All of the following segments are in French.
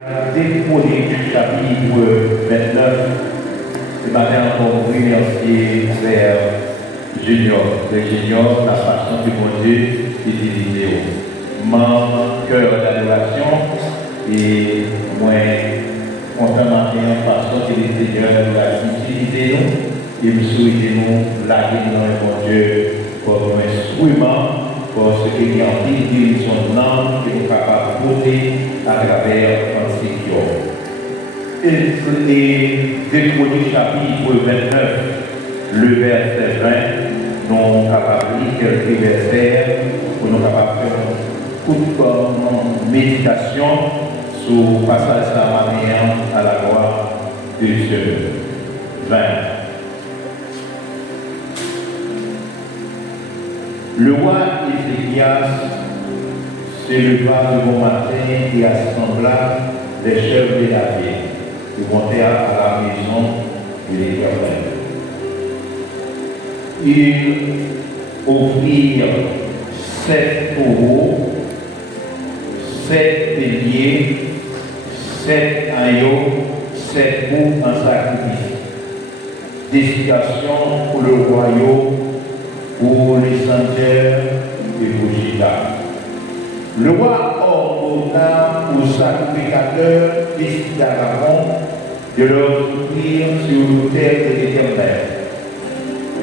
Découvrir chapitre 29, ce matin encore remercier Frère Junior. Le Junior, la façon du bon Dieu d'utiliser. Mon cœur d'adoration et moi, content matin, façon que le Seigneur l'a utilisé nous et nous souhaitons la guérison de mon Dieu pour un instrument. Pour ce qui est en vie, son âme qui est capable de porter à travers un séjour. Et Deutéronome chapitre 29, le verset 20, nous sommes capables de lire quelques versets pour nous capables de faire toute méditation sur le passage de la manière à la gloire de Dieu. 20. Le roi Ézéchias se leva de bon matin et assembla les chefs de la ville et montèrent à la maison de l'Éternel. Ils offrirent 7 taureaux, 7 béliers, 7 agneaux, 7 boucs en sacrifice. Destination pour le royaume, pour les sanctuaires et pour Juda. Le roi ordonna aux sacrificateurs fils d'Aaron de leur souffrir sur l'autel de l'Éternel.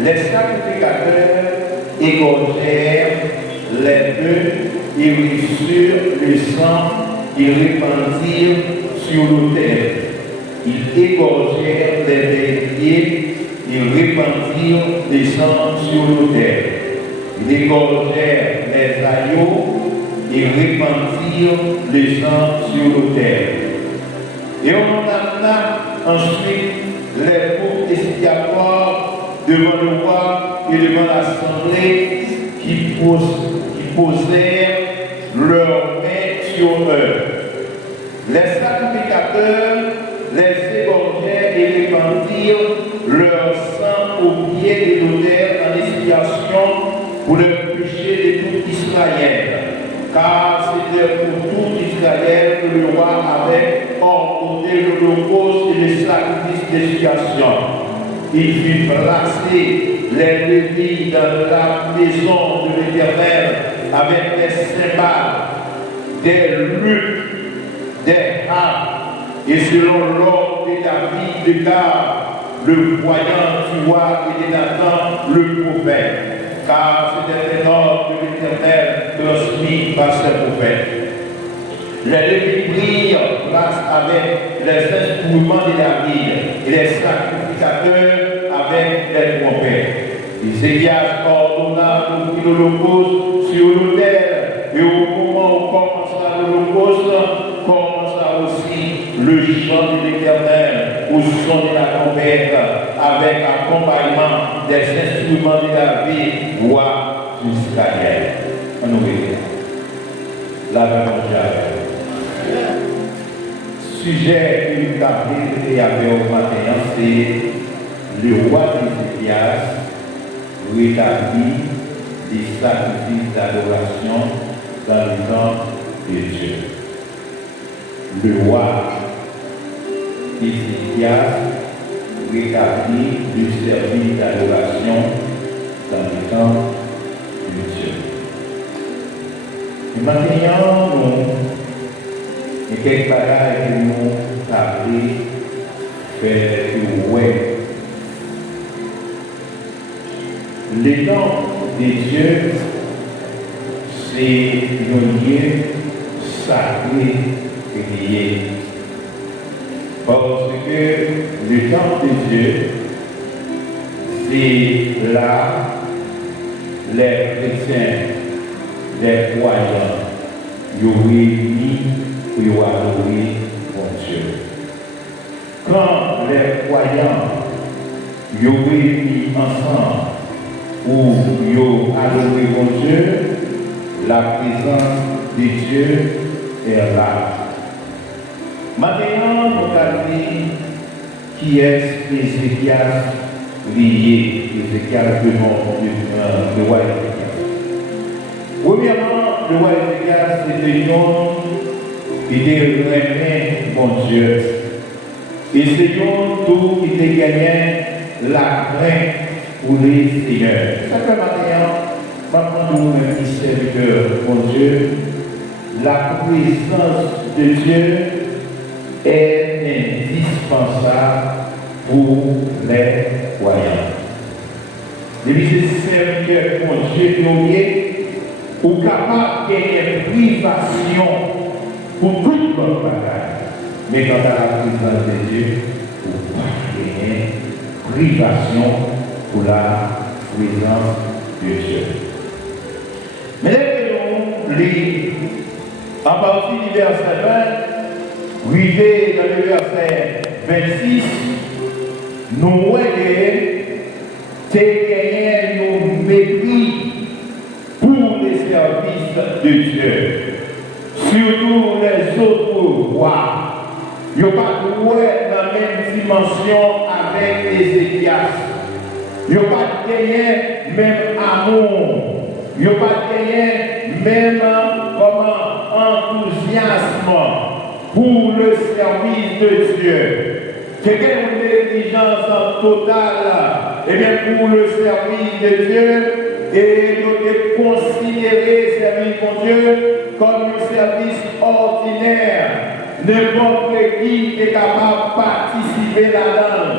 Les sacrificateurs égorgèrent les bœufs et reçurent le sang et répandirent sur l'autel. Ils égorgèrent les béliers. Ils répandirent le sang sur l'autel. Ils égorgèrent les agneaux et répandirent le sang sur l'autel. Et on amena ensuite les boucs expiatoires devant le roi et devant l'assemblée qui posèrent leurs mains sur eux. Les sacrificateurs les égorgèrent et répandirent leur sang au pied de l'autel en expiation pour le péché de tout Israël. Car c'était pour tout Israël que le roi avait ordonné l'holocauste et le sacrifice d'expiation. Il fit placer les Lévites dans la maison de l'Éternel avec des cymbales, des luttes, des harpes, et selon l'ordre de David de garde, le voyant du roi et de Nathan, le prophète, car c'était un ordre de l'Éternel transmis par ses prophètes. Les Lévites prirent place avec les instruments de David et les sacrificateurs avec les trompettes. Ézéchias ordonna d'ouvrir l'holocauste sur l'autel, et au moment où commença l'holocauste, commença aussi le chant de l'Éternel au son de la trompette, avec accompagnement des instruments de David, roi d'Israël. On nous regarde. La version sujet que nous avons traité avec au matin, c'est le roi d'Ézéchias rétablit des sacrifices d'adoration dans le temple de Dieu. Le roi Ézéchias rétablit le service d'adoration dans le temple de Dieu. Et maintenant, nous, quelques bagages que nous avons fait du web. Le temple de Dieu, c'est un lieu sacré et lié. Parce que le temple de Dieu, c'est là les chrétiens, les croyants, ils ont réuni pour adorer mon Dieu. Quand les croyants ils ont réuni ensemble pour adorer mon Dieu, la présence de Dieu est là. Maintenant, nous allons dire qui est Ézéchias lié, Ézéchias de roi Ézéchias. Premièrement, le roi Ézéchias, c'était un qui était vraiment Dieu. Essayons tout qui te gagne la crainte pour les seigneurs. Ça fait maintenant, maintenant nous, les serviteurs, mon Dieu, la présence de Dieu est indispensable pour les croyants. Les serviteurs, mon Dieu, ou capable de privation pour toute bonne bataille. Mais quant à la présence de Dieu, ou pas gagner privation pour la présence de Dieu. Mais nous lisons à partir du verset 20, arrivé dans le verset 26, nous voyons que nous mépris pour les services de Dieu. Surtout les autres rois. Ils n'ont pas de dans la même dimension avec Ézéchias. Ils n'ont pas de même amour. Ils n'ont pas de même enthousiasme pour le service de Dieu. Quelqu'un a une négligence totale pour le service de Dieu et de considérer le service de Dieu comme un service ordinaire. N'importe qui est capable de participer là-dedans.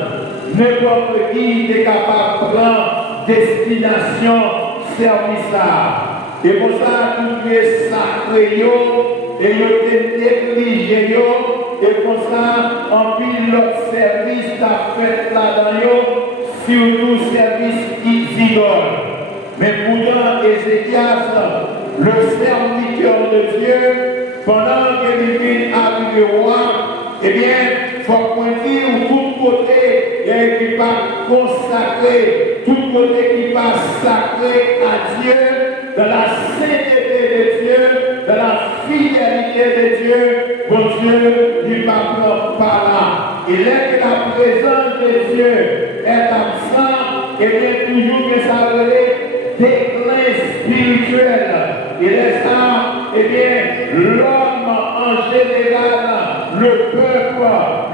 N'importe qui est capable de prendre destination service là. Et pour ça, tout est sacré et il est négligé. Et pour ça, en plus, l'autre service a fait là-dedans, surtout service isidore. Mais pourtant, Ézéchias, le serviteur de Dieu, pendant que il arrive au roi, eh bien, il faut pointer tout côté qui va consacrer, tout côté qui va sacrer à Dieu, dans la sainteté de Dieu, dans la fidélité de Dieu, bon Dieu, il va prendre par là. Et là que la présence de Dieu est absente, et bien toujours que ça relève déclin spirituel. Il est ça, et bien, l'homme en général, le peuple,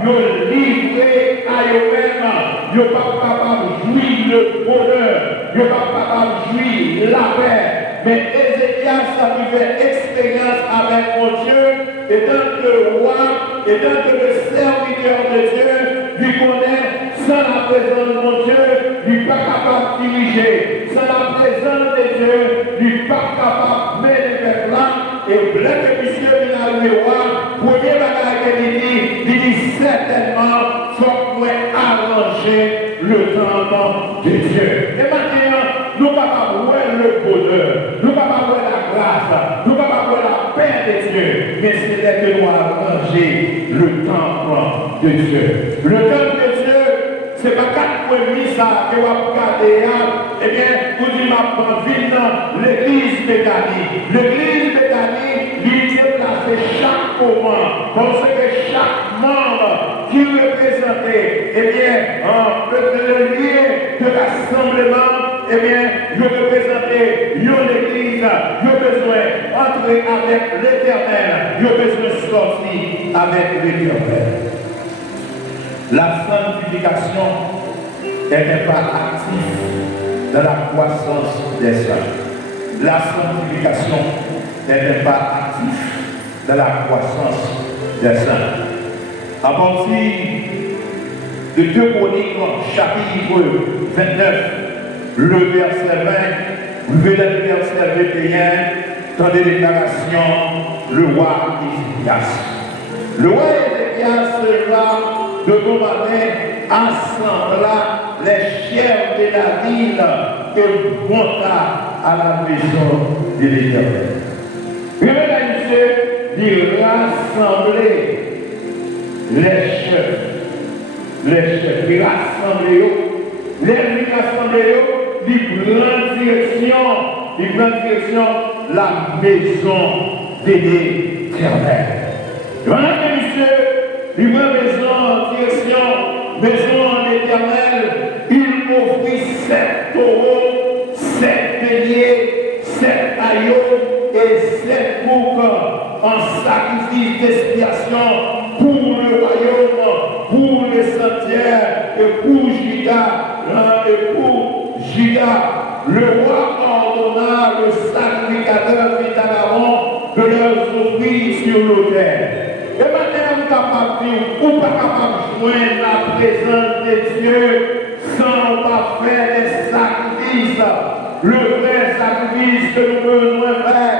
il est livré à eux-mêmes, il n'est pas capable de jouir le bonheur, il n'est pas capable de jouir la paix. Mais Ézéchias a pu faire expérience avec mon Dieu, étant que le roi, étant que le serviteur de Dieu, lui connaît, sans la présence de mon Dieu, lui n'est pas capable de diriger. Sans la présence de Dieu, lui n'est pas capable de mener le peuple là. Et blanc que monsieur vient à le roi, premier bagage qu'il dit certainement, il faut qu'on arranger le temps de Dieu. Et maintenant, nous sommes capables de voir le bonheur, nous sommes capables de voir la grâce, nous sommes capables de voir la paix de Dieu. Mais c'est là que nous arranger le temple de Dieu. Le temple de Dieu, ce n'est pas 4 points mis ça que vous regardez. Eh bien, vous dites, ma ville dans l'église Béthanie. L'église Béthanie, lui déplace chaque moment. Parce que chaque membre qui représentait, eh bien, le lieu de rassemblement, eh bien, je représentais une église, je besoin d'entrer avec l'éternel, je besoin de sortir avec l'éternel. La sanctification n'est pas active dans la croissance des saints. La sanctification n'est pas active dans la croissance des saints. À partir de 2 Chroniques, chapitre 29, le verset 20, vous verrez le verset 21, dans les déclarations, le roi Ézéchias. Le roi Ézéchias sera de bon matin assembla les chefs de la ville et monta à la maison de l'Éternel. Mesdames et messieurs, il rassemblait les chefs, il rassemblait, il prend direction la maison de l'Éternel. Mesdames et messieurs, il prend direction maison de l'Éternel, il offrit 7 taureaux, 7 béliers, 7 agneaux et 7 boucs en sacrifice d'expiation pour le et pour Judas, le roi ordonna le sacrificateur fit à l'avant de leur offrir sur l'autel. Et maintenant, nous sommes capables de dire, ou pas capable de joindre la présence de Dieu sans pas faire des sacrifices. Le vrai sacrifice que nous devons faire,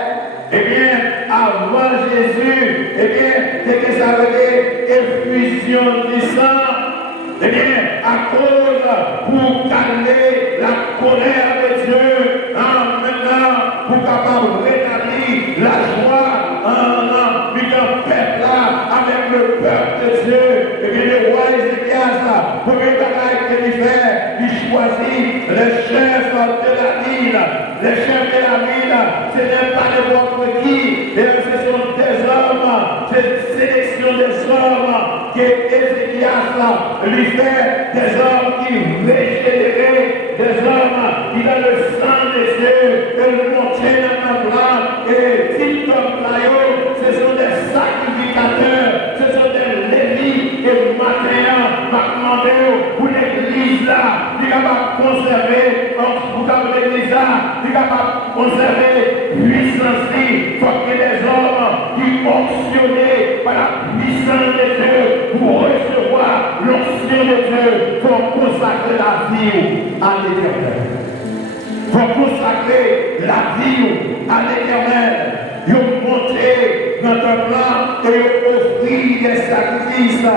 eh bien, avant Jésus, eh bien, c'est que ça veut dire effusion du sang. Eh bien, à cause pour calmer la colère de Dieu, maintenant, pour capable de rétablir la joie du peuple là, avec le peuple de Dieu. Eh bien, le roi Ézéchias, pour le travail qu'il fait, il choisit les chefs de la ville. Les chefs de la ville, ce n'est pas n'importe qui, ce sont des hommes, c'est une sélection des hommes que Ézéchias lui fait, des hommes qui régénèrent, des hommes qui dans le sang de Dieu, et le montaient dans la blanc, et type comme Layo, ce sont des sacrificateurs, ce sont des lévites, et maintenant, pour l'église là, il est capable de conserver, pour l'église là, il est capable de conserver puissance, il faut que les hommes qui fonctionnent par la puissance de Dieu pour recevoir l'onction de Dieu, pour consacrer la vie à l'Éternel. Pour consacrer la vie à l'Éternel. Ils ont monté dans un plan et ils ont offert des sacrifices,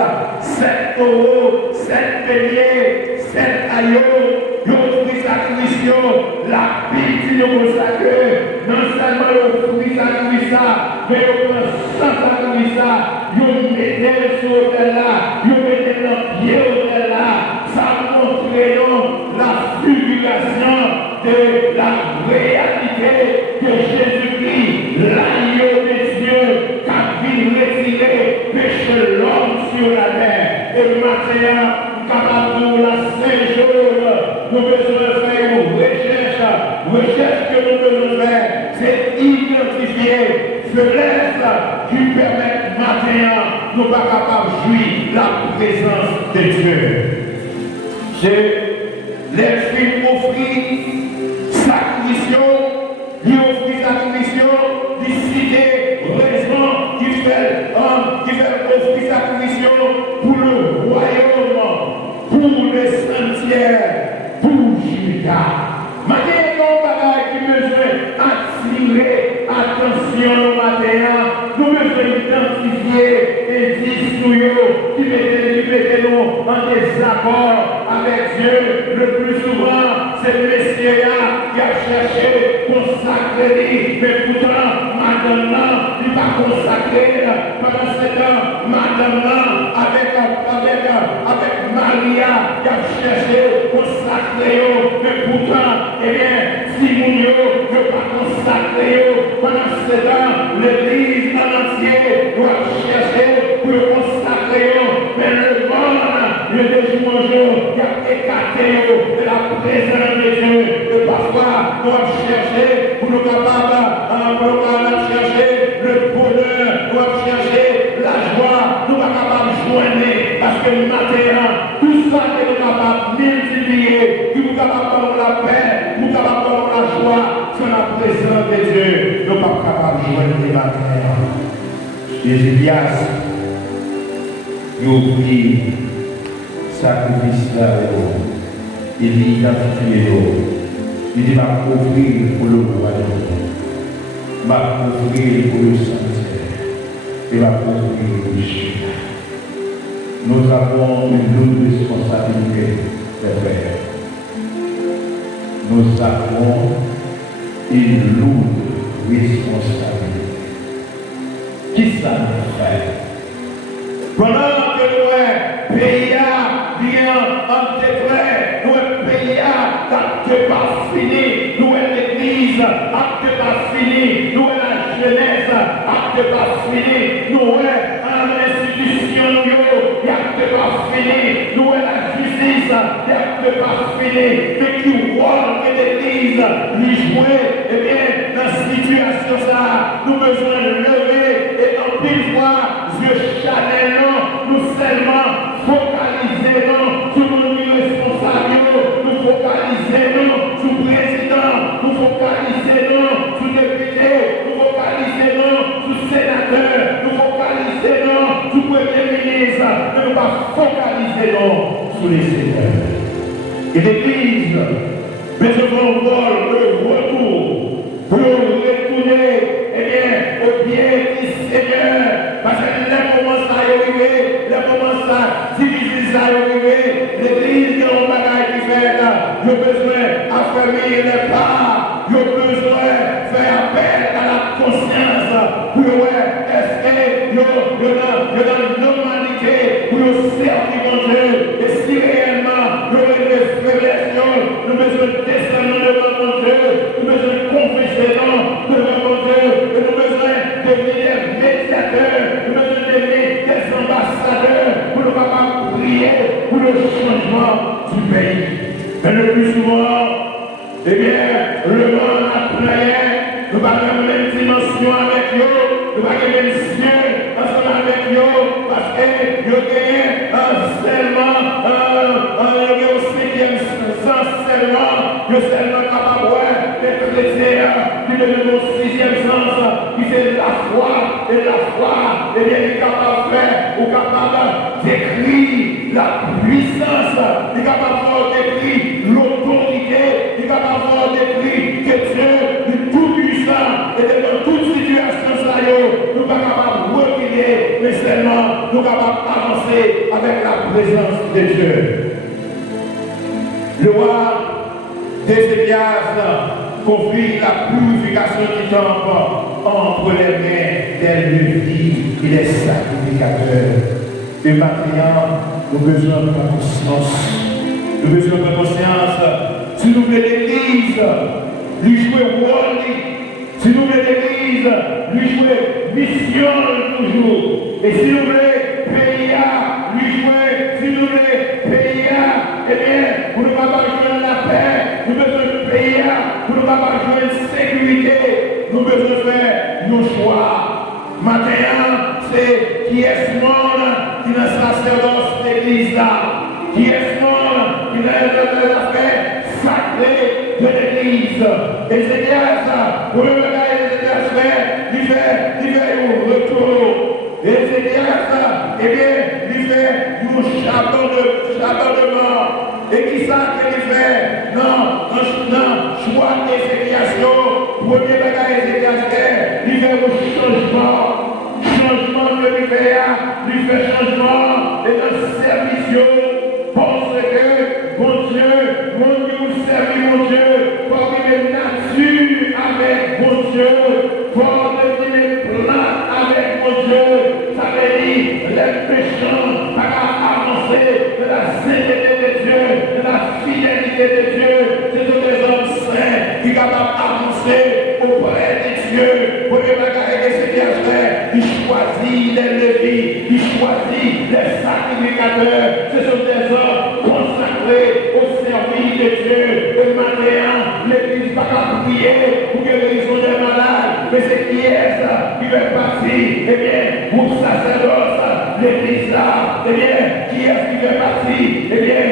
7 taureaux, 7 béliers, 7 agneaux. Ils ont offert sacrifice, la Bible ils ont consacré. Non seulement ils ont offert sacrifice, mais ils ont sans sacrifice, ils ont mis sur l'autel là, ils ont mis dans pied au l'autel là. Ça montre la figuration de la réalité de Jésus-Christ, l'agneau de Dieu, qui a vu retirer péché l'homme sur la terre. Et maintenant, capable la Saint-Jour, nous devons faire une recherche que nous devons faire, c'est identifier faiblesse qui permet maintenant nous ne pas capables de jouir la présence de Dieu. C'est les films offris sacrification, lui offrir sacrification, lui citer raison qui fait offrir sacrification pour le royaume, pour les sanctuaires, pour Judas. Maintenant, non, bagaille qui besoin attirer attention au matin, nous devons identifier les discours qui mettent nous en désaccord avec Dieu. Le plus souvent, c'est le Messie qui a cherché consacrer, mais pourtant, madame, il va consacrer pendant ce temps, madame, avec Maria qui a cherché consacrer, mais pourtant, eh bien, si mon Dieu ne pas consacrer pendant ce temps, l'église en entier doit chercher pour consacrer, mais le monde, le déjouement qui a écarté de la présence de Dieu. Et parfois, nous allons chercher pour nous capables de chercher le bonheur, nous allons chercher la joie, nous sommes capables de joindre, parce que maintenant, tout ça que nous sommes capables de multiplier, nous sommes capables de la paix, nous sommes capables de la joie, sur la présence de Dieu, nous ne sommes pas capables de joindre les matins. Ézéchias, il oublie sacrifice là, il identifie il dit, m'a offrir pour le royaume, m'a offrir pour le sanctuaire, et m'a offrir pour le Judas. Nous avons une lourde responsabilité, mes frères. Nous avons une lourde responsabilité. Qui ça nous fait? Pendant que nous pays bien en décret, nous pays acte pas fini, nous l'église, acte pas fini, nous la jeunesse, acte pas fini, nous l'institution, acte pas fini, nous la justice, acte pas fini, mais qui rôle que l'église lui jouer, eh bien, dans cette situation ça, nous besoin de lever et en pile fois, yeux chanel, nous seulement focaliser sur nos responsables. pas focaliser sur les Seigneurs. Et l'Église, mais je vous vol le retour pour retourner au pied du Seigneur. Parce que les moments ça arrivé, les moments ça difficile ça arrivé, l'Église qui a un bagage qui fait, il a besoin d'affermir les pas, il a besoin de faire appel à la conscience pour voir est-ce que il y a une normalité pour servir mon Dieu. Et si réellement il y a des faiblesses, nous avons besoin de descendre devant mon Dieu, nous avons besoin de confesser devant mon Dieu, et nous avons besoin de devenir médiateurs, nous avons besoin de devenir des ambassadeurs pour nous capables prier pour le changement du pays. Mais le plus souvent, eh bien, le monde a plein, nous n'avons pas la même dimension avec eux, nous n'avons pas le même ciel ensemble avec eux, parce que nous avons seulement, au 5e sens seulement, nous sommes seulement capables de voir les chrétiens qui deviennent au 6e sens, qui c'est la foi, et la foi, et bien, il est capable de faire, ou capable d'écrire la puissance, il est capable d'écrire l'autorité, il est capable d'écrire que Dieu est tout puissant, et dans toute situation, nous ne sommes pas capables de reculer, mais seulement nous sommes capables d'avancer avec la présence de Dieu. Le roi d'Ézéchias confie la purification du temple entre les mains des levites et des sacrificateurs. Et maintenant, nous avons besoin de conscience. Nous avons besoin de conscience. Si nous voulons l'Église, lui jouer rôle. Si nous voulons l'Église, lui jouer mission toujours. Et si nous voulons pays, lui jouer, si nous voulons pays, eh bien, pour ne pas jouer la paix, nous devons de pays, pour ne pas jouer la sécurité, nous devons faire nos choix. Maintenant, c'est qui est ce monde qui est le sacerdoce de l'Église là, qui est ce monde qui est l'affaire sacrée de l'Église. Et c'est bien ça, pour le regard de l'Église, il fait un retour. Et c'est bien ça, eh bien, il fait un château de mort. Et qui ça qu'il fait? Non, choix d'exécution, premier bagage d'exécution, il fait un changement de il fait changement et dans le service, parce que, mon Dieu, vous servez mon Dieu, pour qu'il ait nature avec mon Dieu, pour qu'il ait plan avec mon Dieu, ça veut dire les péchants, pas avancer de la sainteté de Dieu, de la fidélité de Dieu, ce sont des hommes saints qui sont capables d'avancer auprès de Dieu, pour que les ce qu'il a fait, il choisit les levites, il choisit les sacrificateurs, ce sont des hommes consacrés au service de Dieu. Et maintenant, l'Église va pas prier pour guérison des malades, mais c'est qui est ça qui fait partie, eh bien, pour sacerdoce, l'Église là, eh bien, qui est-ce qui fait partie, eh bien,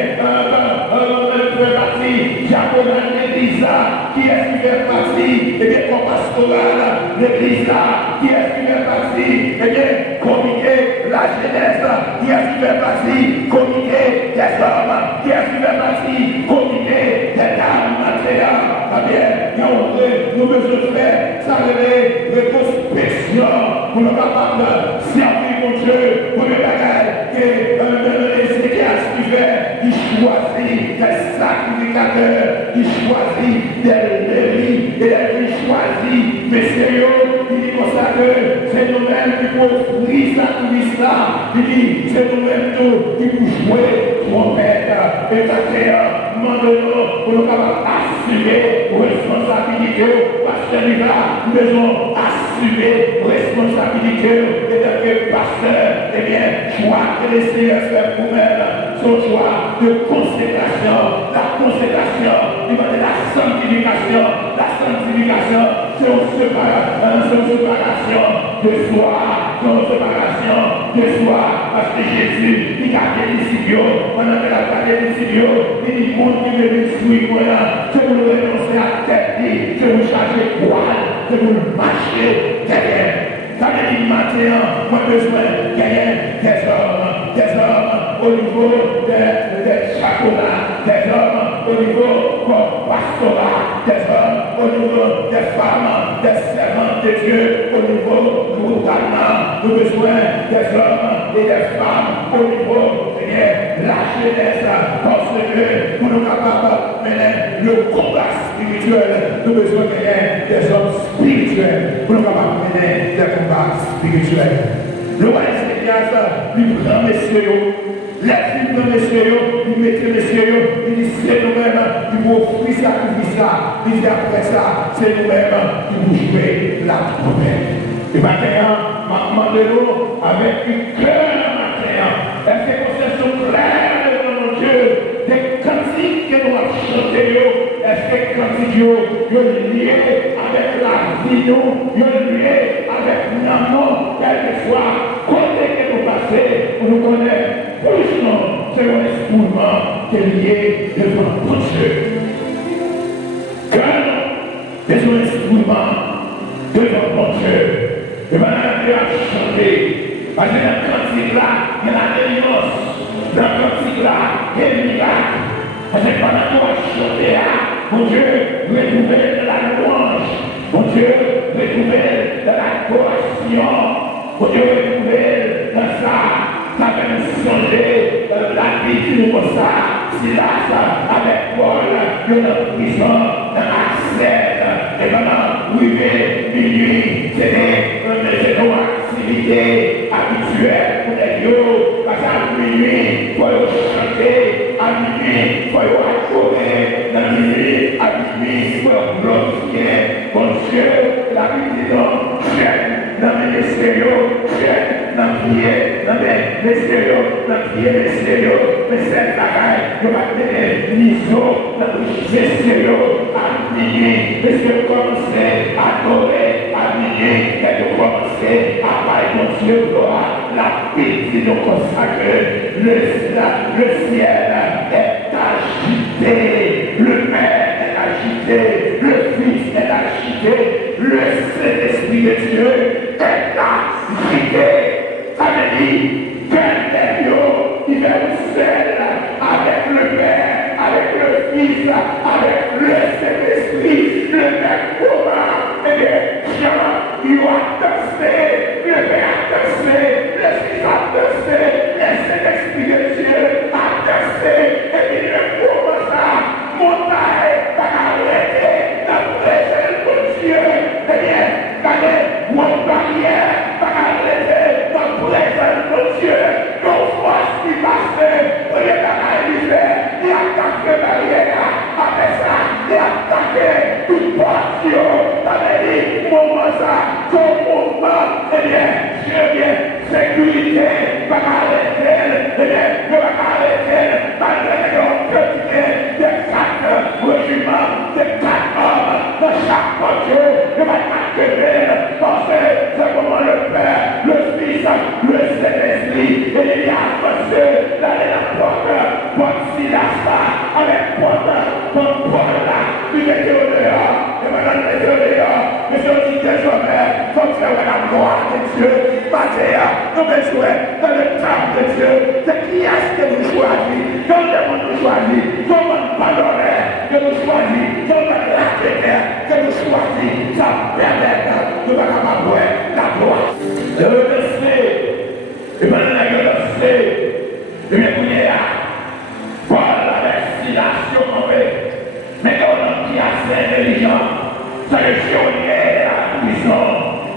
fait partie, diaconat l'Église là, qui est-ce qui fait partie, eh bien, comme pastoral, l'Église là, qui est-ce qui fait partie, eh bien, comité, la jeunesse, qui est-ce qui fait partie, comité des hommes, qui est-ce qui fait partie, comité des dames, eh bien, nous devons faire ça, rétrospection, pour nous capables de servir mon Dieu, pour le bagage que Ézéchias qui fait, il choisit des sacrificateurs, il choisit des lévites, et il choisit, mais sérieux, il dit comme ça que c'est nous-mêmes qui pouvons offrir sacrifice là, il dit c'est nous-mêmes qui pouvons jouer trompette, et ça demandons pour nous capables d'assumer responsabilité, parce que nous devons assumer responsabilité, et tant que pasteur, eh bien, choix que le Seigneur fait pour nous, son choix de consécration, la consécration, il va de la sanctification, c'est une séparation de soi, parce que Jésus, il a des disciples, pendant que la des disciples, il dit, monde qui veut suivre moi, c'est pour renoncer à tête, c'est pour charger poil, c'est pour marcher derrière. Ça veut dire maintenant, moi besoin gagner des hommes au niveau des châteaux-là, des hommes au niveau pastoral, des hommes au niveau des femmes, des servantes de Dieu, au niveau brutalement, nous avons besoin des hommes et des femmes au niveau de la jeunesse, parce que pour nous capables de mener le combat spirituel, nous avons besoin des hommes spirituels pour nous capables de mener des combats spirituels. Le roi Ezekias, il prend messieurs, les filles de messieurs, il met messieurs, il dit c'est nous-mêmes qui vous offrir sacrifice là. Il dit après ça, c'est nous-mêmes qui vous jouer la trompette. Et maintenant, maman de nous, avec une cœur maintenant, elle fait concession claire devant mon Dieu, des cantiques que nous avons chanté, est-ce que les cantiques sont liés avec la vie, sont liés avec l'amour, quel que soit, côté que nous passons, pour nous connaître, plus non, c'est un instrument qui est lié devant mon Dieu. Car c'est un instrument devant mon Dieu. Et maintenant, Dieu a chanté. Parce que dans le cantique là, il y a la délivrance. Dans le cantique là, il y a le miracle. Parce que pendant qu'on a chanté là, mon Dieu, retrouver la louange. Mon Dieu, retrouver dans l'adoration. Mon Dieu, retrouver dans ça. Ça va nous changer la vie qui nous comme ça. Silas avec Paul, dans la prison, dans l'accès. Et maintenant, oui, minuit, c'est nos activités habituelles pour les dieux. Parce qu'à minuit, il faut chanter, à minuit, il faut adorer, à minuit, il faut glorifier. Mon Dieu, la vie dit non, j'aime, dans mes messieurs, j'aime, dans prier, dans mes messieurs, dans prier, messieurs, mais c'est pareil, je vais donner l'ISO, dans les messieurs, à minuit, messieurs, commencer à adorer, à minuit, et de commencer à parler mon Dieu, la pitié nous consacre, le ciel est agité, le Père est agité, le Fils est agité, le Saint-Esprit de Dieu est agité. Ça veut dire que Dieu, il va être seul avec le Père, avec le Fils, avec le Saint-Esprit, le même moment, et les gens, ils vont danser, le Père a dansé, le Fils a dansé, le Saint-Esprit de Dieu a dansé, et puis le moment ça, montagne, va arrêter la présence de Dieu, eh bien, regardez, mon barrière, va arrêter la présence de Dieu, nos forces qui passent, au lieu d'arriver, et attaquer la barrière, avec ça, et attaquer toute portion, ça veut dire, moment ça, son mouvement, eh bien, Dieu vient, sécurité, va arrêter, eh bien, ne va arrêter, malgré les quantité de 4 régiments, de 4 hommes, de chaque côté, ne va accueillir, parce que c'est comment le Père, le Fils, le Saint-Esprit, et il y a avancé, d'aller la porte Silas, avec porte Paul là, il était au dehors, et maintenant il était au dehors, mais je dis désormais, comme c'est la gloire de Dieu, Matéa, nous besoin dans le temps de Dieu, c'est qui est-ce que nous choisissons, comment nous choisissons, comment nous pardonner, que nous choisissons, comment la terre, que nous choisissons, ça permet de nous avoir la gloire. Je veux rester, et maintenant je veux rester, je vais couler là. Paul avec Silas tombé, mais on qui a assez intelligent, ça le chionnier à la prison,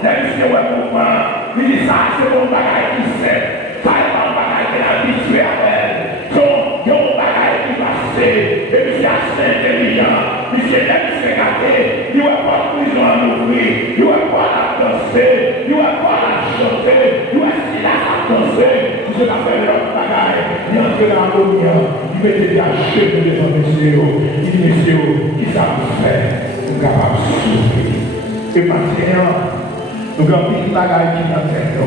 même si c'est un mouvement, il dit ça c'est mon bagage qui sait, ça c'est mon bagage qui est habitué à elle, donc il y a un bagage qui passe, et puis c'est assez intelligent, puis c'est là qui s'est gâté, il va pas prison à l'ouvrir, il va pas la danser, il va pas la chanter, il va Silas à danser, il se va faire leur bagage, il entre dans l'eau, il met des achats de les messieurs, il dit messieurs, qui ça vous fait, nous sommes capables de souffrir. Et maintenant, nous avons une bagaille qui dans tête.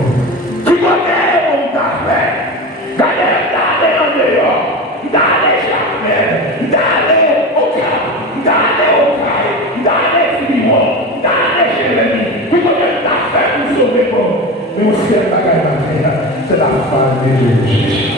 Qui connaît mon café, d'aller en dehors, d'aller jamais, d'aller au camp, d'aller au caille, d'aller Filimon, d'aller chez l'ennemi. Qui connaît le café pour sauver bon. Mais aussi la bagaille dans tête, c'est la femme de Jésus.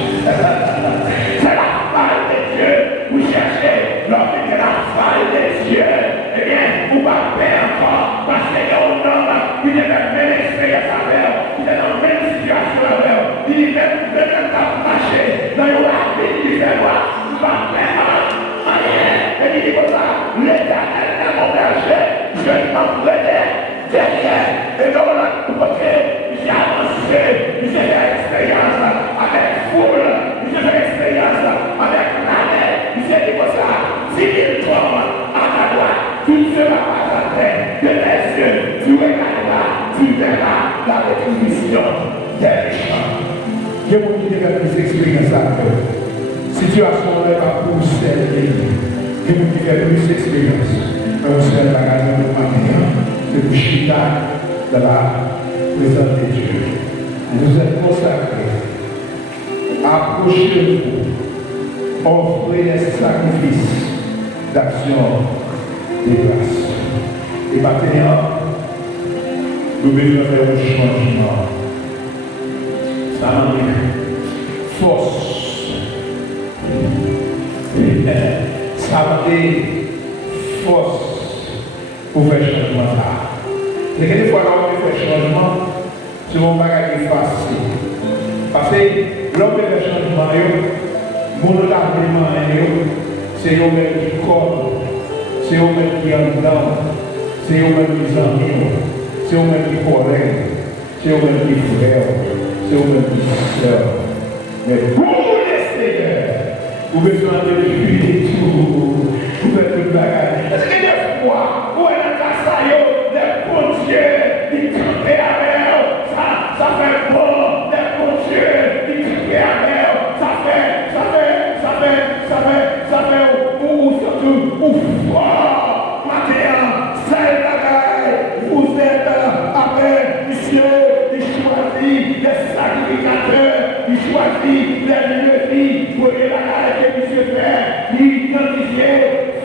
sacrificateur. Situation n'est pas pour celle qui fait plus d'expérience. Un seul bagage de matin, c'est pour chita de la présence de Dieu. Vous êtes consacrés. Approchez-vous. Offrez des sacrifices d'action de grâce. Et maintenant, nous devons faire un changement. Ça manque force. Ça manque force pour faire changement. Et des fois, on fait changement, c'est mon bagage facile. Parce que l'homme fait changement, mon c'est eux-mêmes qui collent, c'est eux-mêmes qui en dedans, c'est eux-mêmes qui en aiment, c'est eux-mêmes qui collèguent, c'est eux-mêmes qui frères, c'est eux-mêmes qui sœurs. Mais pour les Seigneurs, vous besoin de lui tout, vous faites tout le bagage. Est-ce que des fois, vous êtes dans la salle, les bons dieux, ils campent à mer, ça fait bon, les bons dieux, ils campent à mer, ça fait froid, matin, c'est la gueule, vous êtes après, monsieur, il choisit des sacrificateurs, il choisit des leviers, vous voyez la gueule que monsieur fait, il identifie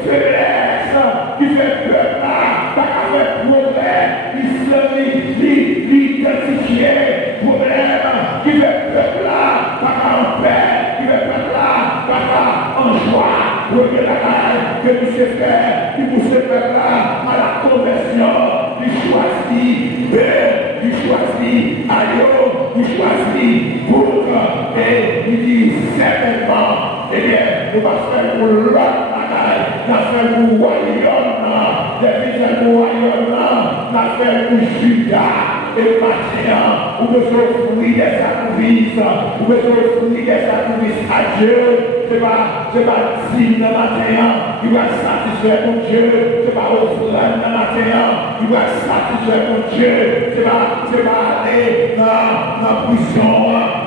faiblesse, il fait peur là, pas qu'à faire progrès, il identifie problème, il fait peur là, pas qu'à en paix, il fait peur là, pas qu'à en joie. Voyez la gueule que monsieur fait, il pousse le peuple là à la conversion, il choisit il choisit aïe, il choisit pour et il dit certainement, eh bien, nous allons faire pour l'autre bagaille, nous allons faire pour royaume, des pour royaume, nous allons faire pour Judas. Et maintenant, vous devez offrir des sacrifices, vous devez offrir des sacrifices à Dieu. Ce n'est pas signe de matin, il va satisfaire mon Dieu. Ce n'est pas offrande de matin, il va satisfaire mon Dieu. Ce n'est pas aller dans la prison,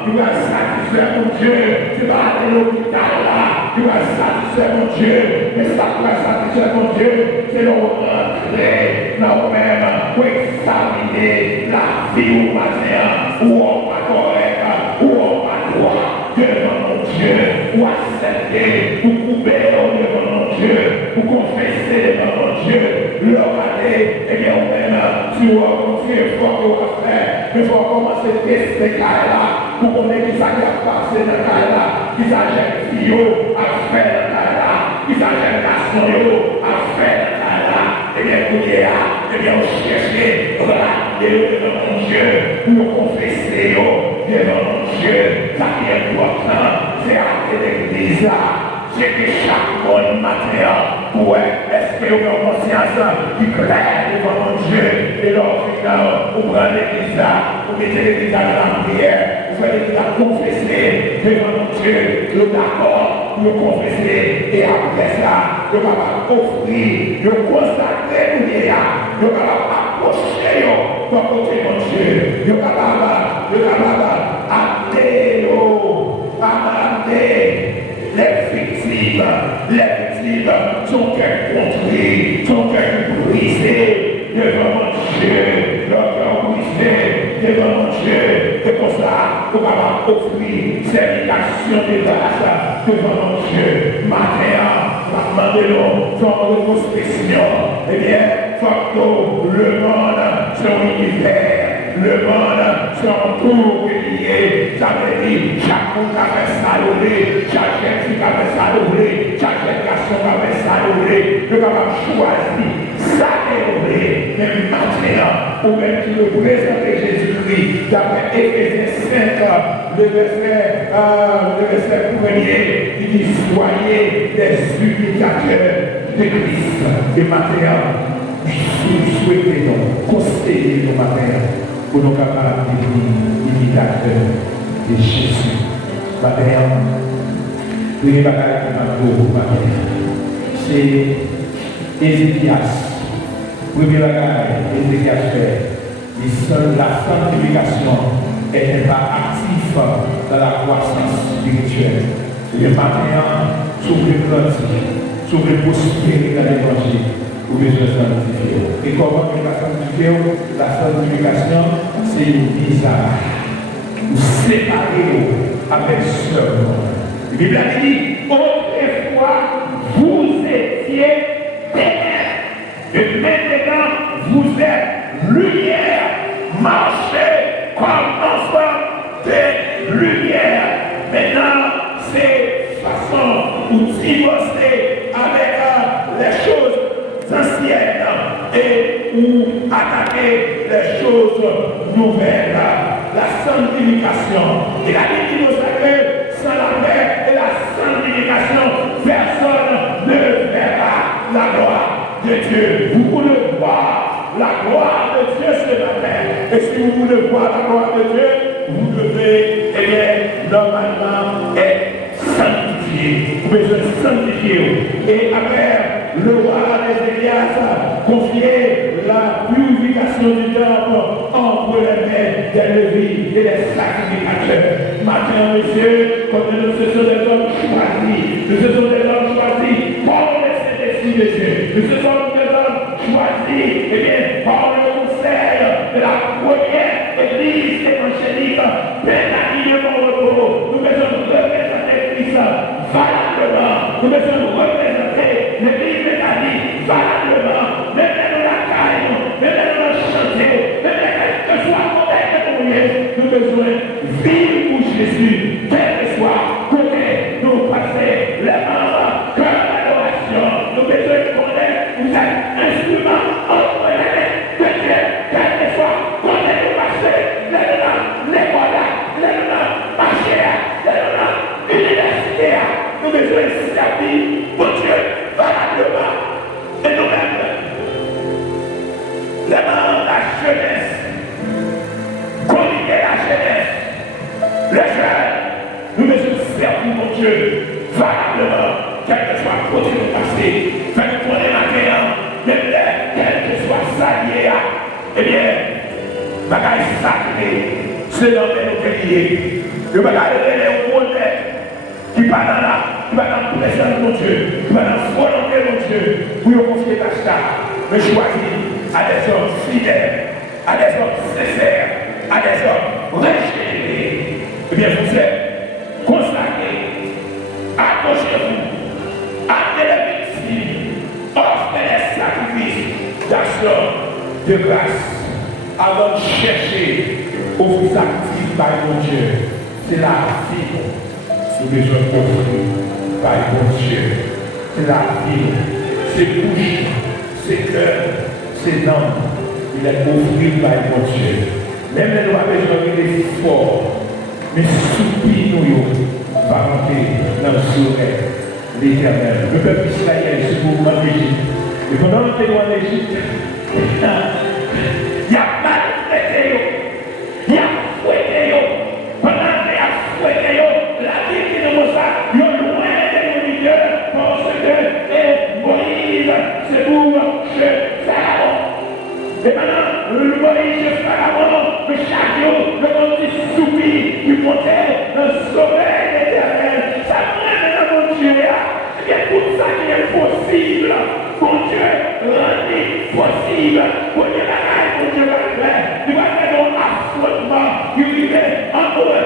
il va satisfaire mon Dieu. Ce n'est pas aller à l'hôpital là, il va satisfaire mon Dieu. Mais ça va satisfaire mon Dieu, c'est le rentrer dans nous-mêmes pour examiner la vie au matin, où on va correct, où on va droit, devant mon Dieu, ou accepter, ou couper devant mon Dieu, ou confesser devant mon Dieu, leur aller, et bien on même, si on va confier, il faut qu'on va faire, il faut commencer à tester là, pour qu'on ait des qui a passé dans là, qui s'achètent bio à faire là, qui s'achètent garçon à faire là, et bien pour y aller, et bien on cherche, devant mon Dieu, pour confesser devant mon Dieu, ça qui est important, c'est à l'église là, c'est que chaque bon matin, pour est-ce que vous avez conscience qui claire devant mon Dieu, et lors final, vous prenez l'église là, vous mettez l'église là dans la prière, vous faites l'église là confesser devant mon Dieu, le d'accord, vous confessez, et après ça, vous allez offrir, vous consacrez vous allez approcher pour côté mon Dieu, vous allez amener les victimes sont contrits, sont brisés devant mon Dieu, leur cœur brisé devant mon Dieu, et pour ça, nous allons offrir ces actions de grâce devant mon Dieu. Maintenant, demandez-nous son reconstruction. Eh bien, faut que le monde, son univers, le monde, son tout lié, ça veut dire chaque monde a fait ça l'oubli, chaque fille a fait ça l'oubli, chaque garçon a fait ça l'oubli, nous avons choisi ça l'oubli, mais maintenant, pour même qui nous présente Jésus-Christ, d'après Éphésiens 5, le verset 1er, il dit soyez des imitateurs de Christ. Et maintenant, nous souhaitons conseiller nos matins pour nous capables de devenir imitateurs de Jésus. Maintenant, le bagage qui m'a beaucoup c'est Ézéchias. Premier bagage, Ézéchias fait. La sanctification n'était pas active. actif dans la croissance spirituelle. Et le matin, sur le grandir, sur le prospérer dans l'évangile, vous avez besoin de sanctifier. Et comment que la sanctifier? La sanctification, c'est une visage. Vous séparez avec ce monde. La Bible a dit, autrefois, vous étiez ténèbres. Et maintenant, vous êtes lumière. Marchez comme enfants de lumière. Maintenant, c'est façon où divorcer avec les choses anciennes et où attaquer les choses nouvelles. La sanctification. Et la Bible nous sacrée, sans la paix et la sanctification, personne ne verra la gloire de Dieu. Vous voulez voir la gloire de Dieu ce matin. Et si vous voulez voir la gloire de Dieu, vous devez, eh bien, normalement, être sanctifié. Vous devez être sanctifié. Et après, le roi Ézéchias a confié la purification du temple entre les mains des Lévites et des sacrificateurs. Maintenant, monsieur, comme nous, ce sont des hommes choisis. Nous, ce sont des hommes choisis par le Saint-Esprit de Dieu. Nous, ce sont des hommes choisis, eh bien, par le conseil de la première église évangélique, pédagogique de mon repos. Nous devons représenter Christ valablement. Nous devons représenter l'église métallique valablement. Même dans la caille, même dans le chantier, même quel que soit le contexte que nous nous devons vivre pour Jésus, quel que soit côté nous passer les membres, cœur d'adoration. Nous devons connaître, vous êtes instrument entre les mains de Dieu, quel que soit côté nous passer les l'école, les marchés, les universités. Nous devons servir pour Dieu valablement. Et nous-mêmes, les membres de la jeunesse, communiquer la jeunesse, les jeunes, nous devons servir mon Dieu valablement, quel que soit le côté de passé, faites tourner la terre, même quel que soit ça lié à, eh bien, bagaille sacré, c'est l'homme de nos pays. Le bagaille de nos qui va dans la présence de mon Dieu, qui va dans la volonté de mon Dieu, pour nous confier ta star, me choisir à des hommes fidèles, à des hommes sincères, à des hommes régénérés. Eh bien, vous êtes consacrés, accrochez-vous, amenez les victimes, offrez les sacrifices d'action, de grâce, avant de chercher au vous actif par mon Dieu. C'est la vie. Nous besoin d'offrir par mon Dieu. C'est la vie, c'est bouche, c'est cœur, c'est âme. Il est offert par mon Dieu. Même les lois besoin d'effort, mais soupir nous va monter dans le soleil l'éternel. Le peuple israélien, c'est pour vous en Égypte. Et pendant que nous sommes en Égypte, il y a maltraité, il y a fouetté, pendant qu'il y a fouetté, la vie qui nous montre ça, il y a loin de nos leaders, parce que Moïse, c'est pour Pharaon. Et maintenant, Moïse, Pharaon, le chariot, le petit soupir, du montait le sommeil éternel. Ça mène dans mon Dieu. Il y a tout ça qui est possible. Mon Dieu, rendu possible. Pour Dieu, mon Dieu va faire. Il va faire un affrontement. Il va encore le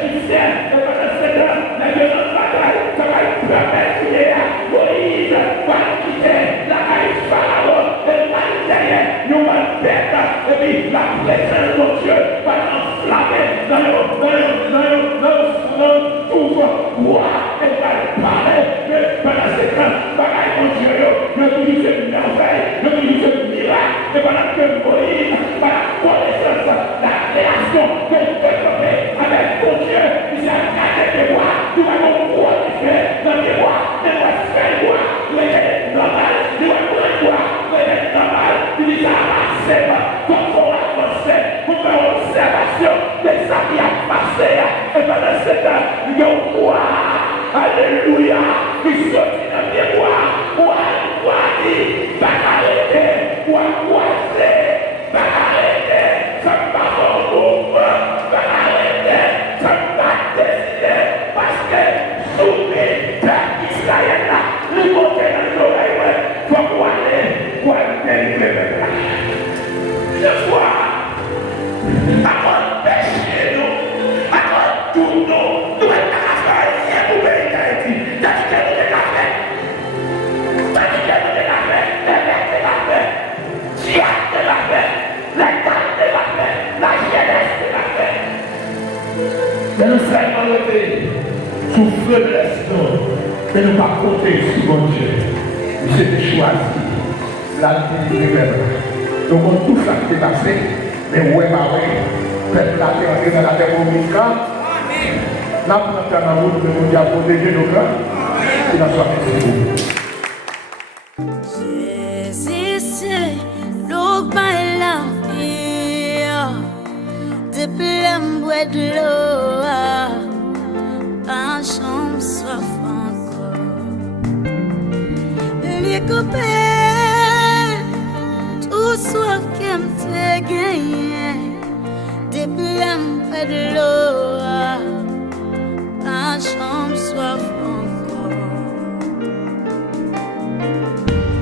succès. Et pendant ce temps, la violente bataille, ça va être perpétuée. Moïse va quitter la haine Pharaon. Et va derrière, nous allons perdre. Et puis la présence de mon Dieu va enflammer dans le tout. Et va parler. Mais pendant ce temps, pareil, mon Dieu, nous avons fait une merveille, nous avons fait un miracle. Et pendant que Moïse, par la connaissance, la création que nous développons avec mon Dieu, il s'est regardé des rois, nous allons pouvoir faire dans les rois, nous allons faire les rois, nous allons être normal, nous allons prendre les rois, nous allons être normal, il dit ça avancé, comme on a avancé, pour faire une observation de ça qui a passé. Et pendant ce temps, il y a un roi, alléluia, qui sortit dans les rois, ou à roi dit, pas arrêter, ou à croiser, pas arrêter, ça ne va pas au pas arrêter. sous faiblesse, mais nous pas compter sur mon Dieu. C'était choisi. La vie de donc on tout ça qui est passé, mais ouais, bah ouais, peuple la terre entré dans la terre promise. Là, pour notre amour, nous devons dire protéger nos cœurs. Et la soirée, Jésus, l'eau by la vie, de plein bois de l'eau, pas chambre soif encore. Les copains, tout soif qui me gagné, de plein bois de l'eau.